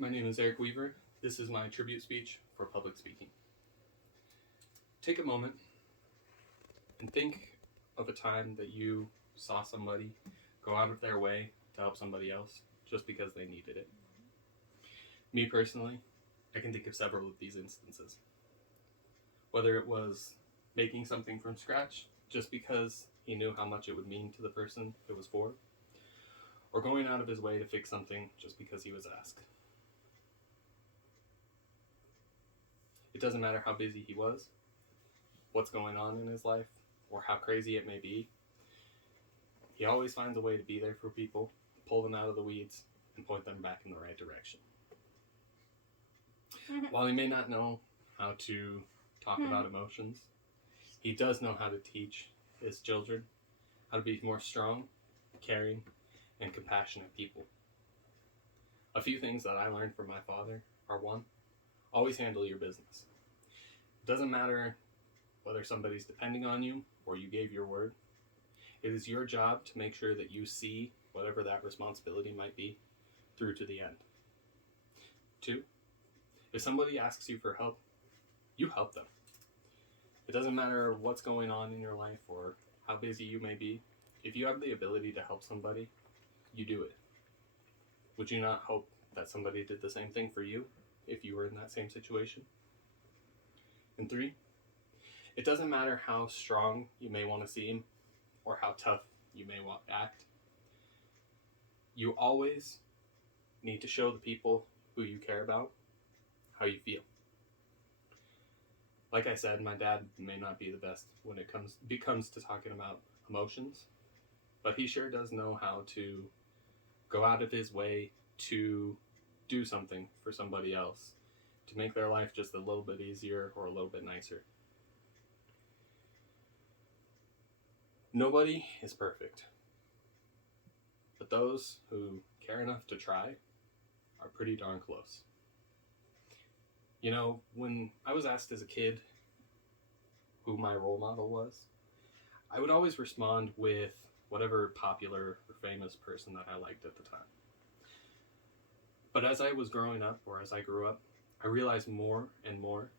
My name is Eric Weaver. This is my tribute speech for public speaking. Take a moment and think of a time that you saw somebody go out of their way to help somebody else just because they needed it. Me personally, I can think of several of these instances. Whether it was making something from scratch just because he knew how much it would mean to the person it was for, or going out of his way to fix something just because he was asked. It doesn't matter how busy he was, what's going on in his life, or how crazy it may be. He always finds a way to be there for people, pull them out of the weeds, and point them back in the right direction. While he may not know how to talk about emotions, he does know how to teach his children how to be more strong, caring, and compassionate people. A few things that I learned from my father are: 1, always handle your business. It doesn't matter whether somebody's depending on you or you gave your word. It is your job to make sure that you see whatever that responsibility might be through to the end. 2, if somebody asks you for help, you help them. It doesn't matter what's going on in your life or how busy you may be. If you have the ability to help somebody, you do it. Would you not hope that somebody did the same thing for you if you were in that same situation? And 3, it doesn't matter how strong you may want to seem or how tough you may want to act. You always need to show the people who you care about how you feel. Like I said, my dad may not be the best when it comes to talking about emotions, but he sure does know how to go out of his way to do something for somebody else, to make their life just a little bit easier or a little bit nicer. Nobody is perfect, but those who care enough to try are pretty darn close. You know, when I was asked as a kid who my role model was, I would always respond with whatever popular or famous person that I liked at the time. But as I was growing up, or as I grew up, I realized more and more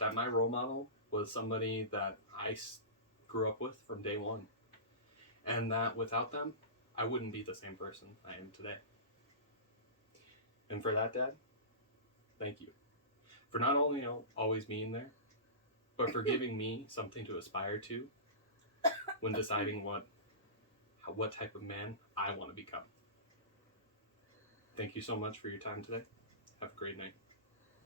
that my role model was somebody that I grew up with from day one. And that without them, I wouldn't be the same person I am today. And for that, Dad, thank you. For not only always being there, but for giving me something to aspire to when deciding what type of man I want to become. Thank you so much for your time today. Have a great night.